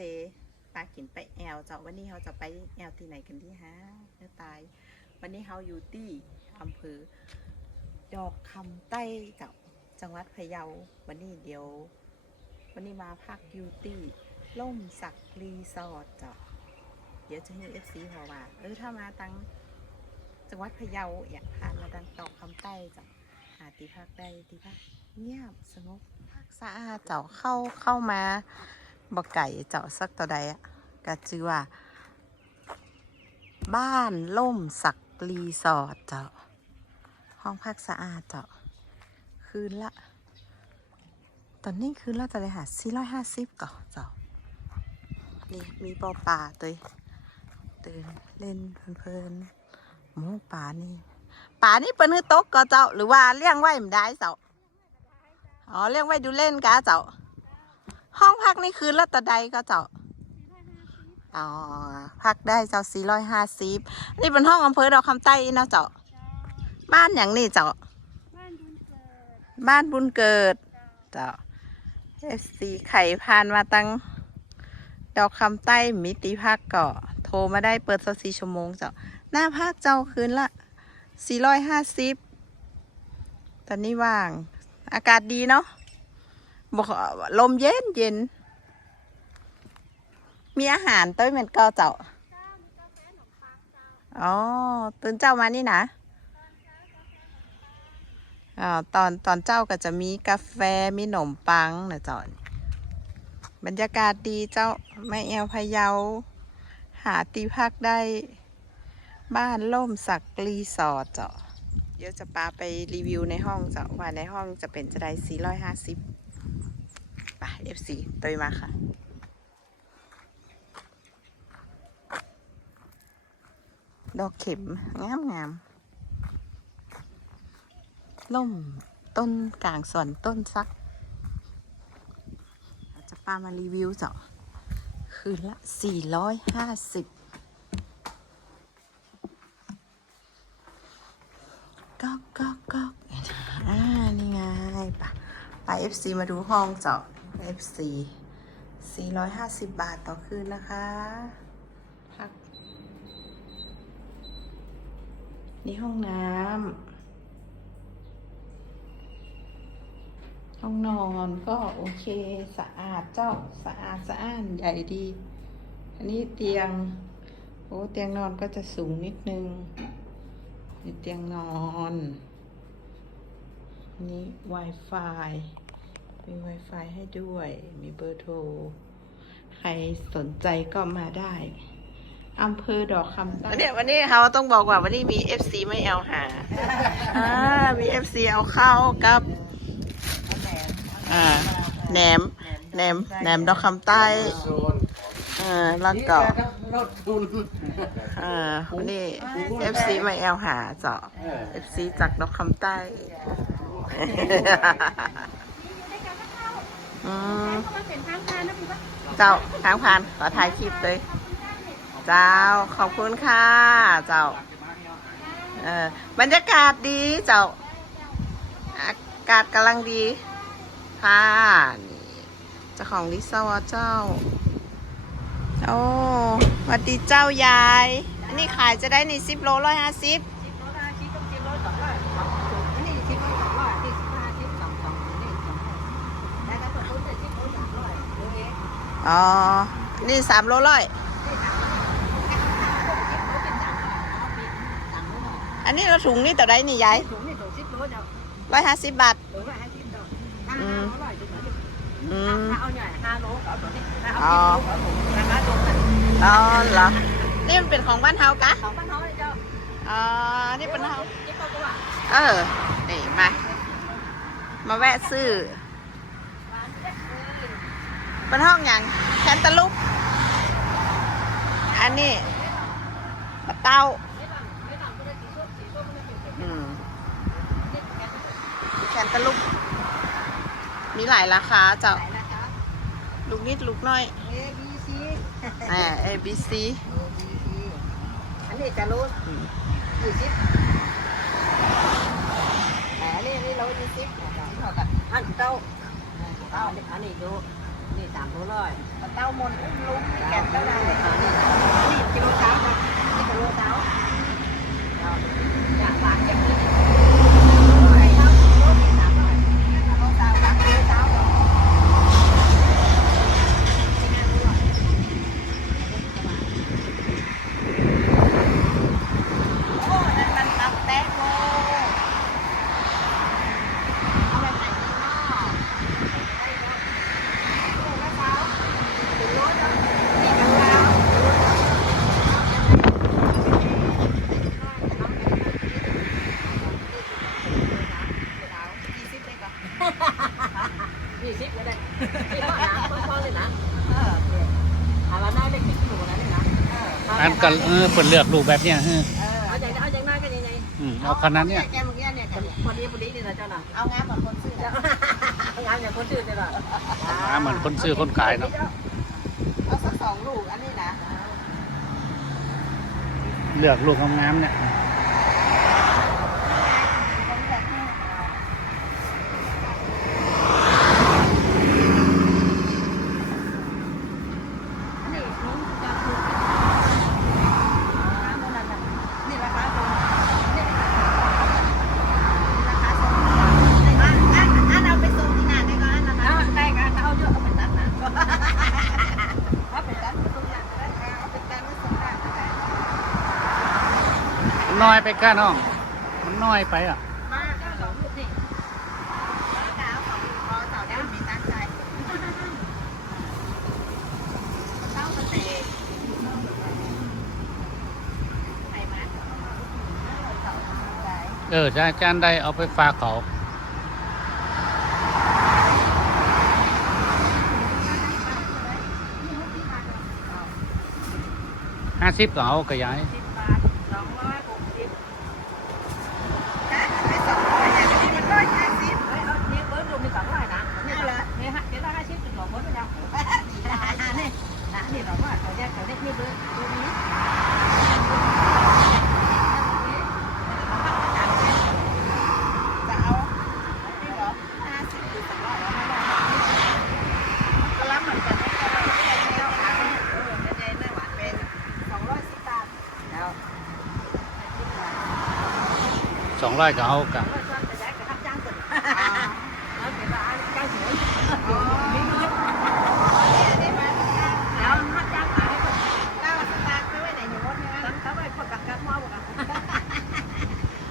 จปากินไปแอลเจ้าวันนี้เราจะไปแอลที่ไหนกันดีฮะเนื้อตาย วันนี้เราอยู่ที่อำเภอดอกคำใต้เจ้าจังหวัดพะเยา วันนี้เดี๋ยว วันนี้มาพักอยู่ที่ล่มสักรีสอร์ทเจ้าเดี๋ยวจะให้เอฟซีพอว่าเออถ้ามาตังจังหวัดพะเยาอยากผ่ามาดังดอกคำใต้เจ้าหาที่พักได้ที่พักเงียบสงบสะอาดเจ้าเข้าเข้ามา บ่ไก่เจ้าสักตัวใดอะก็ชื่อว่า บ้านล่มสักรีสอร์ทเจ้าห้องพักสะอาดเจ้าคืนละ ตอนนี้คืนละจะเลยหา450ก่อนเจ้านี่มีปอป่าตัวเดินเล่นเพลินๆหมูป่านี่ป่านี่เป็นคือตกก็เจ้าหรือว่าเลี้ยงไว้ไม่ได้เจ้าอ๋อเรียกไว้ดูเล่นกะเจ้า ห้องพักนี่คือละตะใดก็เจ้าอ๋อพักได้เจ้าสี่ร้อยห้าสิบนี่เป็นห้องอำเภอดอกคำใต้นะเจ้าบ้านอย่างนี้เจ้าบ้านบุญเกิดบ้านบุญเกิดเจ้าเอฟซีไข่พานมาตั้งดอกคำใต้มิติพักก็โทรมาได้เปิดสักสี่ชั่วโมงเจ้าหน้าพักเจ้าคืนละสี่ร้อยห้าสิบตอนนี้ว่าง อากาศดีเนาะ บอกลมเย็นเย็น มีอาหารเต้ยเหมือนเก็เจ้าเจ้ามีกาแฟขนมปังเจ้า อ๋อ ตื่นเจ้ามานี่นะตอนเช้ากาแฟขนมปังอ่าตอนตอนเจ้าก็จะมีกาแฟมีขนมปังนะเจ้าบรรยากาศดีเจ้าไม่แอวพะเยา หาตีพักได้ บ้านล่มสักรีสอร์ทเจ้าเดี๋ยวจะปาไปรีวิวในห้องเจ้าว่าในห้องจะเป็นจะได้450 ไป F4 ตยมาค่ะ ดอกเข็ม งามงามๆล่มต้นกลางสวนต้นซัก จะปามารีวิวเจ้าคืนละ 450ก๊อกก๊อกก๊อกอ่า นี่ไงปะไป FC มาดูห้องเจ้า FC 450 บาทต่อคืนนะคะพักนี่ห้องน้ำห้องนอนก็โอเคสะอาดเจ้าสะอาดสะอ้านใหญ่ดี อันนี้เตียง โอ้เตียงนอนก็จะสูงนิดนึงนี่เตียงนอนนนี้ Wi-Fi มี Wi-Fi ให้ด้วย มีเบอร์โทร ใครสนใจก็มาได้อำเภอดอกคำใต้เนี่ยวันนี้เขาต้องบอกว่าวันนี้มี FC ไม่เอาหาอ่ามี FC เอาเข้ากับอ่าแหนมแหนมแหนมดอกคำใต้อ่าแล้วก็รถทุนอ่าวันนี้ FC ไม่เอาหาเจาะ FC จากดอกคำใต้ อืมเจ้าทางผ่านขอถ่ายคลิปเลยเจ้าขอบคุณค่ะ เจ้าเออบรรยากาศดีเจ้า อากาศกำลังดีค่ะนี่เจ้าของรีสอร์ทเจ้าโอ้สวัสดีเจ้ายาย อันนี้ขายจะได้ในี่สิบโลร้อยห้าสิบ อ๋อ นี่สามโลร้อยนี่สามร้อยแค่ข้าวโพดสิบโลเป็นสามร้อยอ๋อมีสามโลหน่อย อันนี้เราถุงนี่ต่อได้นี่ยายถุงนี่ถุงสิบโลเดียวร้อยห้าสิบบาทถุงละห้าสิบดอกห้าโลร้อยถุงละสิบอืมถ้าเอาใหญ่ห้าโลก็เอาตัวนี้ถ้าเอาสิบโลก็เอาถุงราคาตรงกันอ๋อเหรอ นี่มันเป็นของบ้านเฮากะสองพันน้อยเจ้า อ๋อ นี่เป็นเฮาจิ๊บก็ว่าเออ นี่มา มาแวะซื้อร้านเจ๊เอ้ย เป็นห้องอย่างแคนตาลูปอันนี้ปลาเต้าไม่หลังไม่หลังก็ได้สีส้มสีส้มก็ได้เป็นเป็นอืมเด็กแกนแคนตาลูปมีหลายราคาเจ้าไหนล่ะจ๊ะลูกนิดลูกน้อย A B C อ่า A B C A B C อันนี้จะรู้ยี่สิบแต่อันนี้อันนี้ นี่สามลร้อยตะเต้ามนอุ้มลุงนี่แกะเต้าได้เลยค่ะนี่นี่กิโลเต้านี่กิโลเต้าเราอยากฝากอยากกิน อันก็เออเปิดเลือกรูปแบบเนี้ยเออเออเอาอย่างเอาอย่หน้ากกันยังไงอืมเอาขนาดเนี้ยแกมเนี้ยเนี่ยพอดีพอดีนี่นะเจ้าหน่ะเอางามเหมือนคนซื้อเจ้าเอางามอย่างคนซื้อเลยหรอหาเหมือนคนซื้อคนขายเนาะเอาสักสองลูกอันนี้นะเลือกลูกงามๆเนี่ย น้อยไปก้าน้อง มันน้อยไปอะมก็สองลูก้วเอาอเสาได้ได้จเต้าสเตใาเตาจารไดเอาไปฝากเขาห้าสิบก็เอากระยาย lại cả hậu cả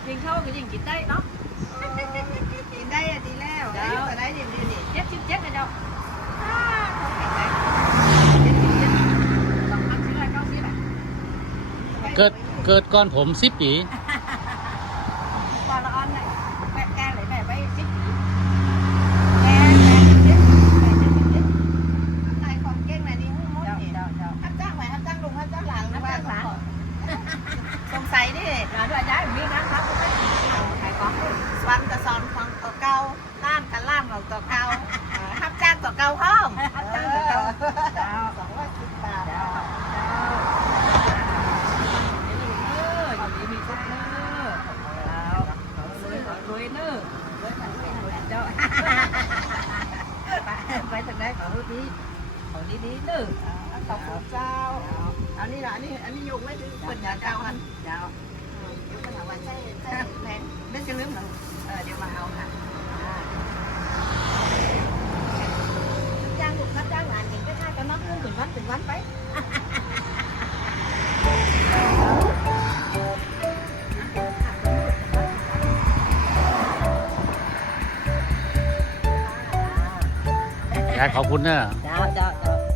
Nhìn thôi cái gì chị đây đó. Chị đây là chị leo ở đây thì chết chứ chết ở đâu. Cớt, cớt con ผมซิปหยี ขอบคุณเนอะ